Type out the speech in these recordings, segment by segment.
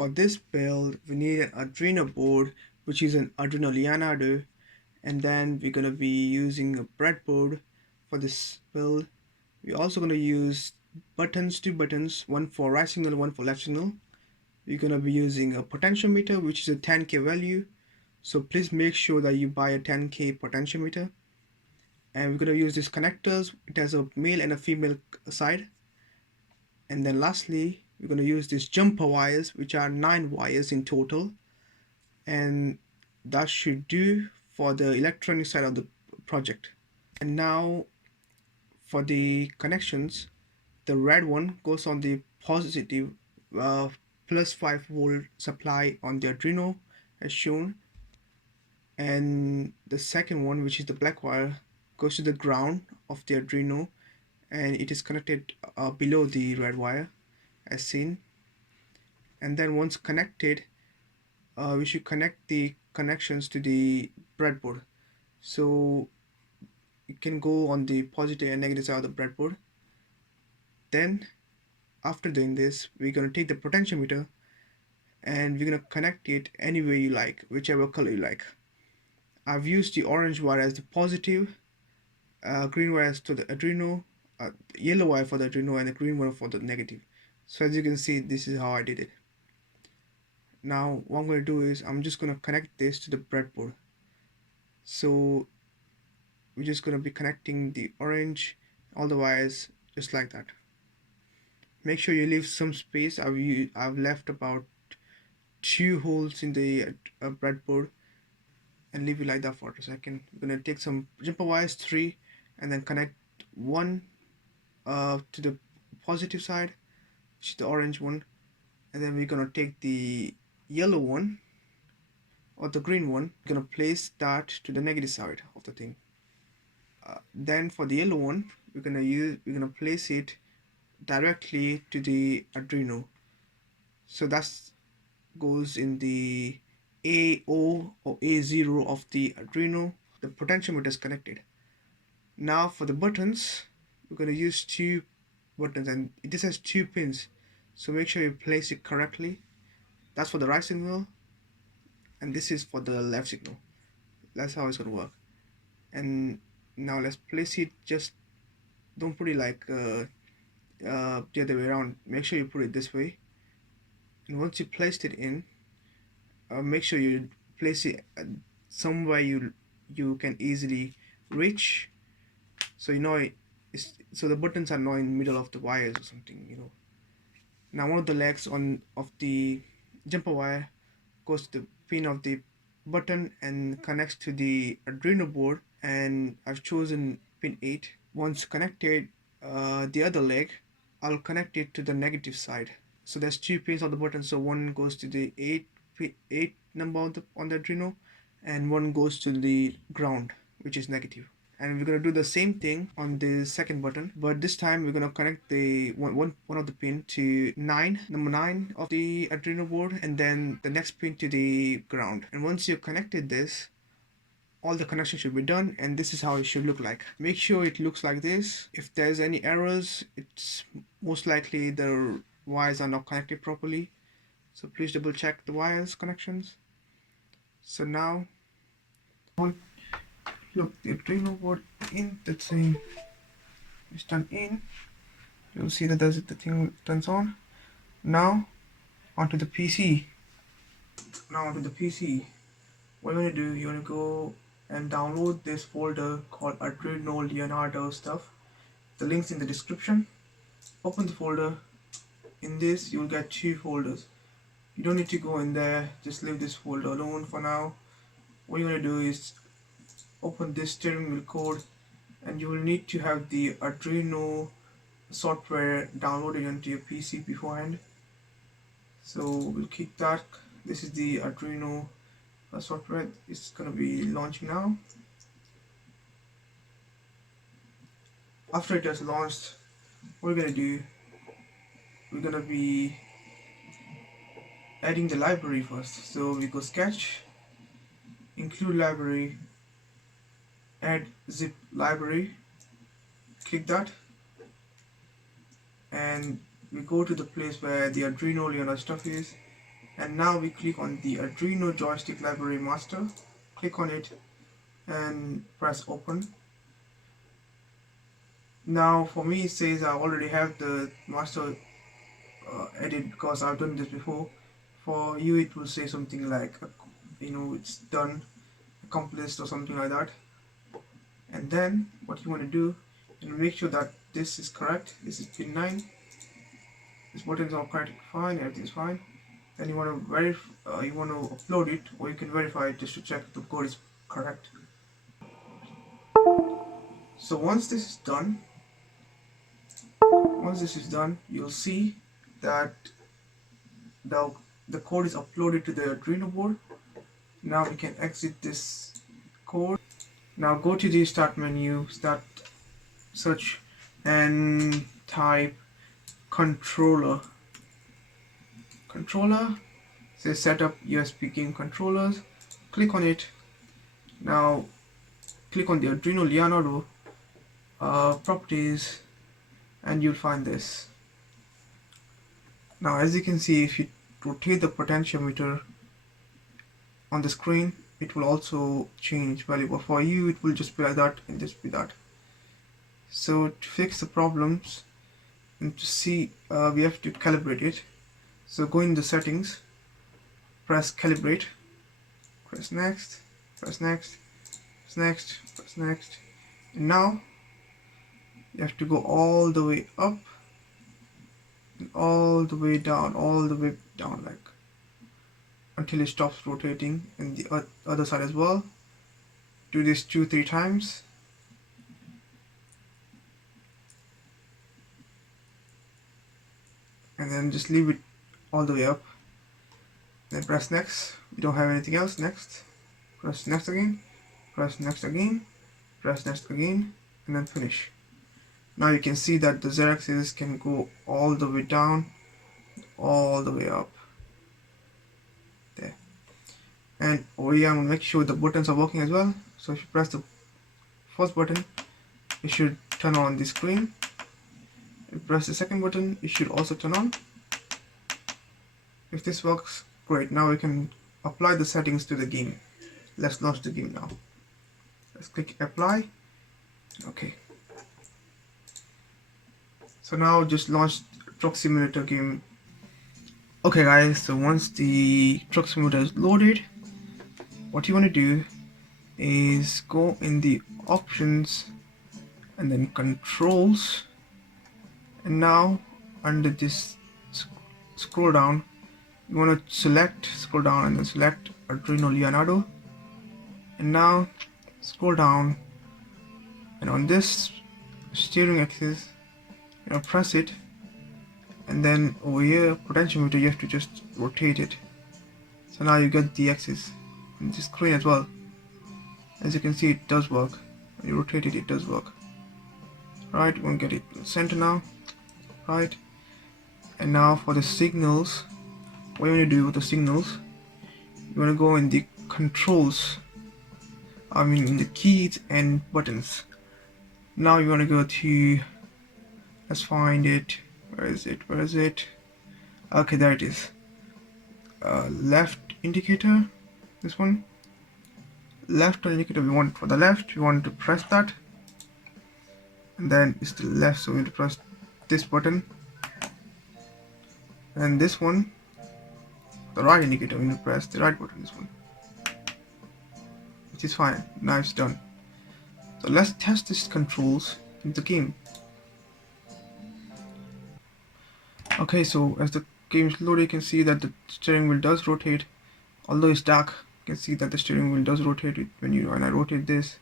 For this build, we need an Arduino board, which is an Arduino Leonardo, and then we're going to be using a breadboard for this build. We're also going to use two buttons, one for right signal, one for left signal. We're going to be using a potentiometer, which is a 10K value. So please make sure that you buy a 10K potentiometer. And we're going to use these connectors. It has a male and a female side. And then lastly, we're going to use these jumper wires, which are 9 wires in total. And that should do for the electronic side of the project. And now for the connections, the red one goes on the positive plus 5 volt supply on the Arduino as shown, and the second one, which is the black wire, goes to the ground of the Arduino, and it is connected below the red wire as seen. And then once connected, we should connect the connections to the breadboard, so it can go on the positive and negative side of the breadboard. Then after doing this, we're going to take the potentiometer and we're going to connect it any way you like, whichever color you like. I've used the orange wire as the positive, green wire as to the Arduino, yellow wire for the Arduino, and the green one for the negative. So as you can see, this is how I did it. Now what I'm going to do is I'm just going to connect this to the breadboard. So we're just going to be connecting the orange, all the wires just like that. Make sure you leave some space. I've left about 2 holes in the breadboard, and leave it like that for a second. We're gonna take some jumper wires, 3, and then connect one to the positive side, which is the orange one, and then we're gonna take the yellow one or the green one. We're gonna place that to the negative side of the thing. Then for the yellow one, we're gonna place it directly to the Arduino. So that's goes in the A0 or A0 of the Arduino. The potentiometer is connected. Now for the buttons, we're going to use 2 buttons, and this has 2 pins, so make sure you place it correctly. That's for the right signal, and this is for the left signal. That's how it's going to work. And now let's place it, just don't put it like the other way around. Make sure you put it this way, and once you placed it in, make sure you place it somewhere you can easily reach, so so the buttons are not in the middle of the wires or something. Now one of the legs of the jumper wire goes to the pin of the button and connects to the Arduino board, and I've chosen pin 8. Once connected, the other leg, I'll connect it to the negative side. So there's 2 pins on the button, so one goes to the 8 number on the Arduino, and one goes to the ground, which is negative. And we're going to do the same thing on the second button, but this time we're going to connect the one of the pin to number 9 of the Arduino board, and then the next pin to the ground. And once you've connected this, all the connections should be done, and this is how it should look like. Make sure it looks like this. If there's any errors, it's most likely the wires are not connected properly, so please double check the wires connections. So now look, the Arduino board in the thing is turned in. You'll see that the thing turns on. Now onto the PC. What you want to do, you want to go and download this folder called Arduino Leonardo stuff. The link's in the description. Open the folder. In this you'll get 2 folders. You don't need to go in there, just leave this folder alone for now. What you want to do is open this steering wheel code, and you will need to have the Arduino software downloaded onto your PC beforehand. So we'll keep that. This is the Arduino software. It's gonna be launching now. After it has launched, what we're gonna do, we're gonna be adding the library first. So we go sketch, include library, add zip library, click that, and we go to the place where the Arduino Leonardo stuff is, And now we click on the Arduino joystick library master, click on it and press open. Now for me it says I already have the master edit because I've done this before. For you it will say something like it's done, accomplished or something like that. And then what you want to do, you make sure that this is correct. This is pin 9. This button is all correct, fine, everything is fine. Then you want to verify, you want to upload it, or you can verify it just to check if the code is correct. So once this is done, you'll see that the code is uploaded to the Arduino board. Now we can exit this code. Now go to the start menu, start search, and type controller. Says set up USB game controllers. Click on it. Now click on the Arduino Leonardo properties, and you'll find this. Now as you can see, if you rotate the potentiometer on the screen, it will also change value, but for you it will just be like that and just be that. So to fix the problems and to see, we have to calibrate it. So go in the settings, press calibrate, press next, press next, press next, press next, and now you have to go all the way up and all the way down, like until it stops rotating, and the other side as well. Do this 2-3 times. And then just leave it all the way up. Then press next. We don't have anything else. Next. Press next again. Press next again. Press next again. And then finish. Now you can see that the z-axis can go all the way down, all the way up. There. And over here I'm going to make sure the buttons are working as well. So if you press the first button, it should turn on the screen. If you press the second button, it should also turn on. If this works, great. Now we can apply the settings to the game. Let's launch the game now. Let's click apply. Okay. So now just launch Truck Simulator game. Okay guys, so once the Truck Simulator is loaded, what you want to do is go in the options and then controls, and now under this scroll down, you want to scroll down and then select Arduino Leonardo, and now scroll down, and on this steering axis press it, and then over here potentiometer, you have to just rotate it. So now you get the axis on the screen as well. As you can see, it does work. When you rotate it, it does work. Right, you won't get it in the center now. Right, and now for the signals, what you want to do with the signals, you want to go in the controls, in the keys and buttons. Now you want to go to, let's find it, where is it? Okay, there it is. Left indicator, this one, left indicator. We want for the left, we want to press that, and then it's the left, so we need to press this button, and this one, the right indicator, we need to press the right button, this one, which is fine. Now it's done. So let's test these controls in the game. Okay, so as the game is loaded, you can see that the steering wheel does rotate. Although it's dark, you can see that the steering wheel does rotate when I rotate this.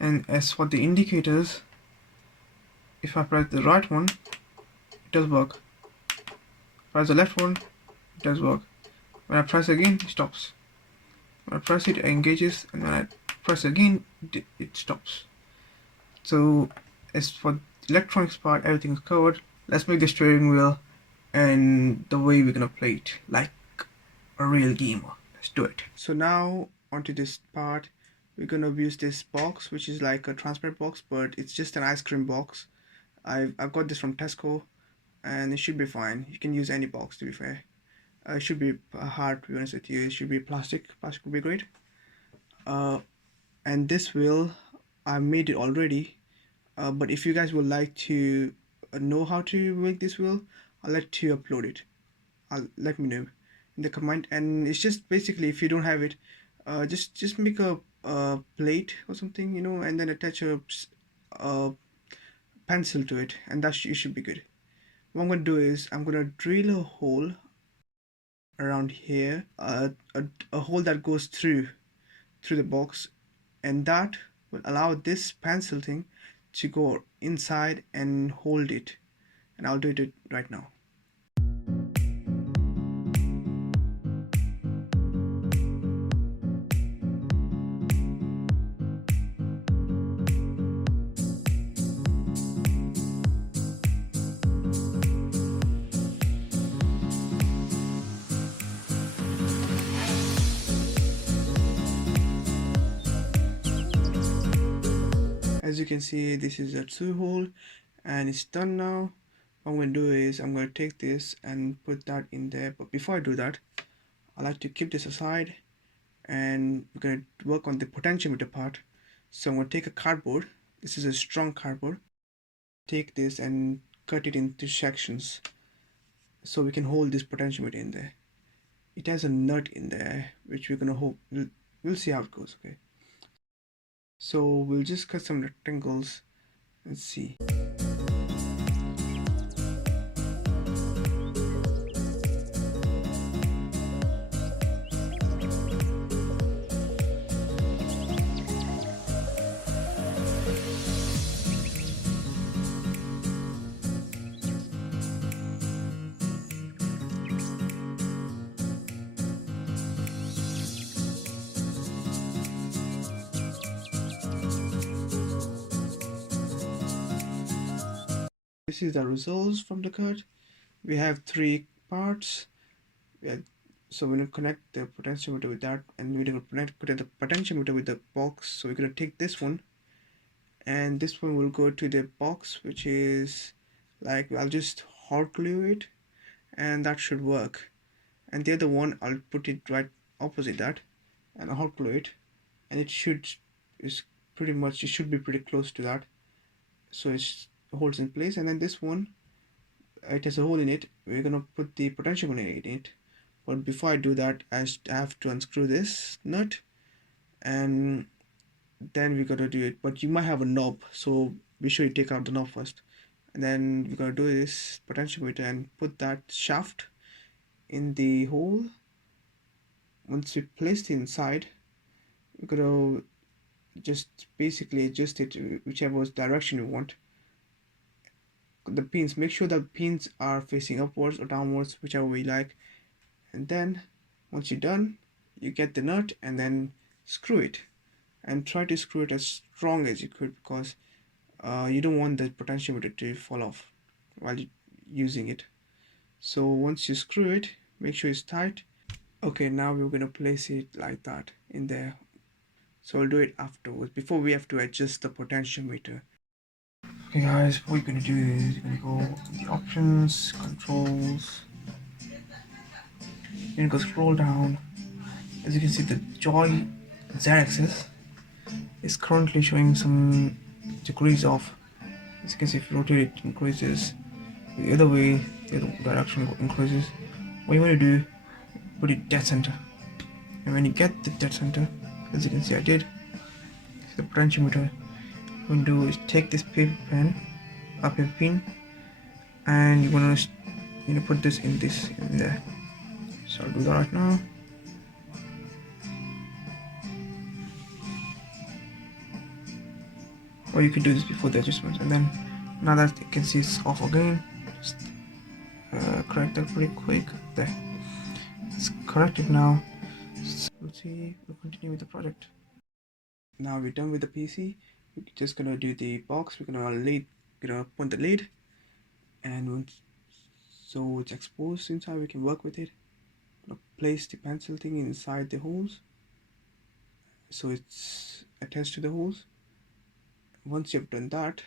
And as for the indicators, if I press the right one, it does work. Press the left one, it does work. When I press again, it stops. When I press it, it engages, and when I press again, it stops. So as for the electronics part, everything is covered. Let's make the steering wheel and the way we're gonna play it like a real gamer. Let's do it. So now onto this part, we're gonna use this box, which is like a transparent box, but it's just an ice cream box. I've got this from Tesco. and it should be fine. You can use any box, to be fair. It should be hard, to be honest with you. It should be plastic would be great. And this wheel, I made it already, but if you guys would like to know how to make this wheel, I'll let you upload it. Let me know in the comment. And it's just basically, if you don't have it, just make a plate or something, and then attach a pencil to it, and it should be good. What I'm gonna do is I'm gonna drill a hole around here, a hole that goes through the box, and that will allow this pencil thing to go inside and hold it. And I'll do it right now. As you can see, this is a through hole and it's done now. What I'm going to do is I'm going to take this and put that in there, but before I do that, I like to keep this aside and we're going to work on the potentiometer part. So I'm going to take a cardboard. This is a strong cardboard. Take this and cut it into sections so we can hold this potentiometer in there. It has a nut in there which we're going to hold. We'll see how it goes. Okay, so we'll just cut some rectangles and see. This is the results from the cut. We have 3 parts. So we're going to connect the potentiometer with that, and we're going to connect the potentiometer with the box. So we're going to take this one, and this one will go to the box, which is like, I'll just hot glue it, and that should work. And the other one, I'll put it right opposite that, and I'll hot glue it, and it should be pretty close to that, so it holds in place. And then this one, it has a hole in it. We're gonna put the potentiometer in it, but before I do that, I have to unscrew this nut, and then we gotta do it. But you might have a knob, so be sure you take out the knob first, and then we're gonna do this potentiometer and put that shaft in the hole. Once we place it inside, we're gonna just basically adjust it to whichever direction you want. The pins, make sure the pins are facing upwards or downwards, whichever way you like. And then once you're done, you get the nut and then screw it, and try to screw it as strong as you could, because you don't want the potentiometer to fall off while you're using it. So once you screw it, make sure it's tight. Okay, now we're going to place it like that in there. So we'll do it afterwards, before we have to adjust the potentiometer. Okay guys, what you're going to do is you're going to go in the options, controls, you're going to go scroll down. As you can see, the joy z-axis is currently showing some degrees off. As you can see, if you rotate it, increases. The other way, the other direction increases. What you want to do, put it dead center. And when you get the dead center, as you can see I did, the potentiometer, what you do is take this paper pen, a paper pin, and you want to put this in there. So I'll do that right now. Or you can do this before the adjustment, and then now that you can see it's off again, just correct that pretty quick. There, it's corrected now. So we'll continue with the project. Now we're done with the PC. We're just gonna do the box. We're gonna put the lid, and once so it's exposed inside, we can work with it. Place the pencil thing inside the holes, so it's attached to the holes. Once you've done that,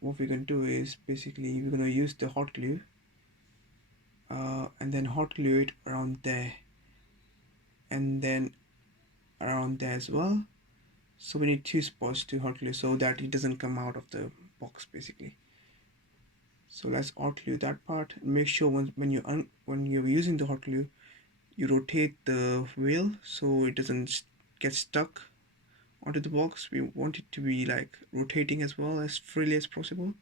what we're gonna do is basically we're gonna use the hot glue and then hot glue it around there and then around there as well. So we need two spots to hot glue so that it doesn't come out of the box basically. So let's hot glue that part. Make sure when you're using the hot glue, you rotate the wheel so it doesn't get stuck onto the box. We want it to be like rotating as well as freely as possible.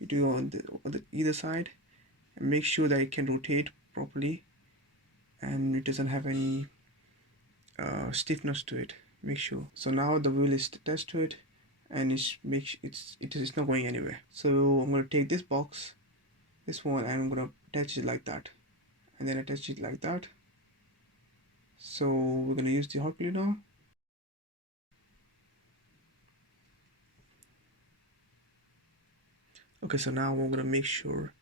You do on the either side and make sure that it can rotate properly and it doesn't have any stiffness to it. Make sure. So now the wheel is attached to it and it's not going anywhere. So I'm going to take this box, this one, and I'm going to attach it like that and then attach it like that. So we're going to use the hot glue now. Okay, so now we're going to make sure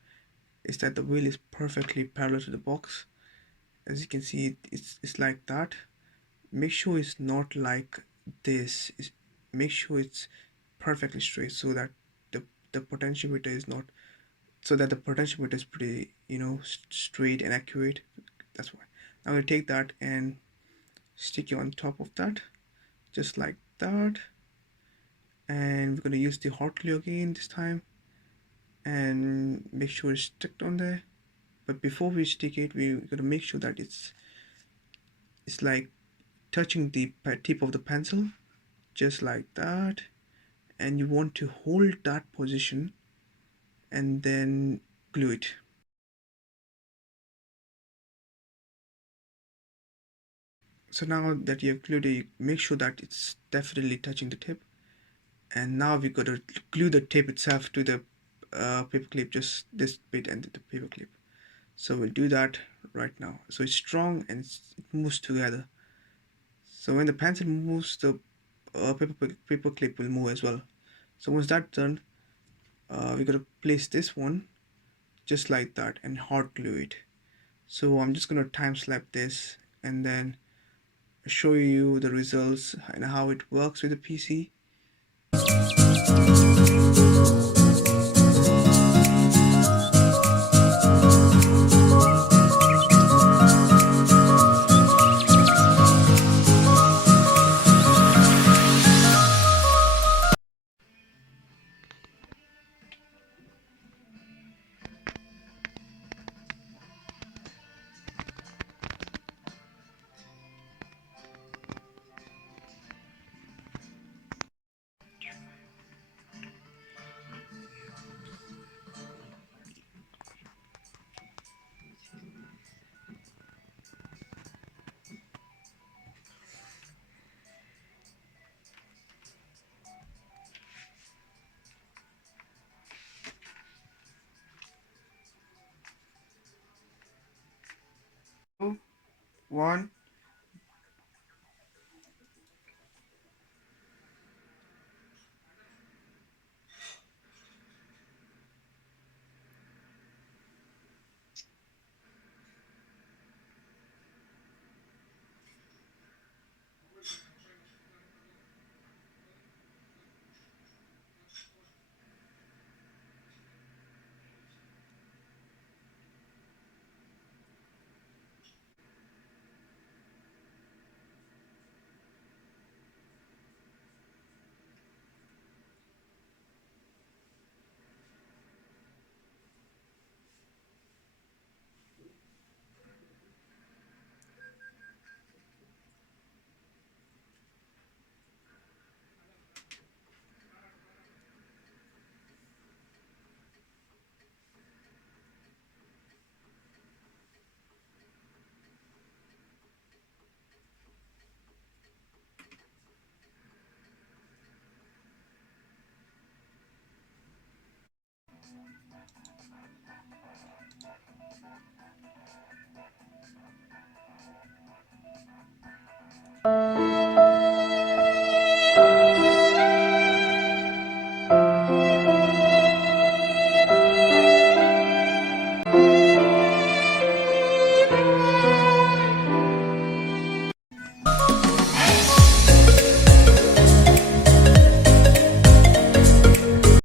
is that the wheel is perfectly parallel to the box. As you can see, it's like that. Make sure it's not like this. Make sure it's perfectly straight so that the potentiometer is not, so that the potentiometer is pretty, straight and accurate. That's why I'm going to take that and stick it on top of that, just like that. And we're going to use the hot glue again this time and make sure it's stuck on there. But before we stick it, we're going to make sure that it's like touching the tip of the pencil, just like that. And you want to hold that position and then glue it. So now that you have glued it, make sure that it's definitely touching the tip. And now we got to glue the tape itself to the paper clip, just this bit and the paper clip. So we'll do that right now. So it's strong and it moves together. So when the pencil moves, the paper clip will move as well. So once that's done, we got to place this one just like that and hot glue it. So I'm just gonna time slap this and then show you the results and how it works with the PC. One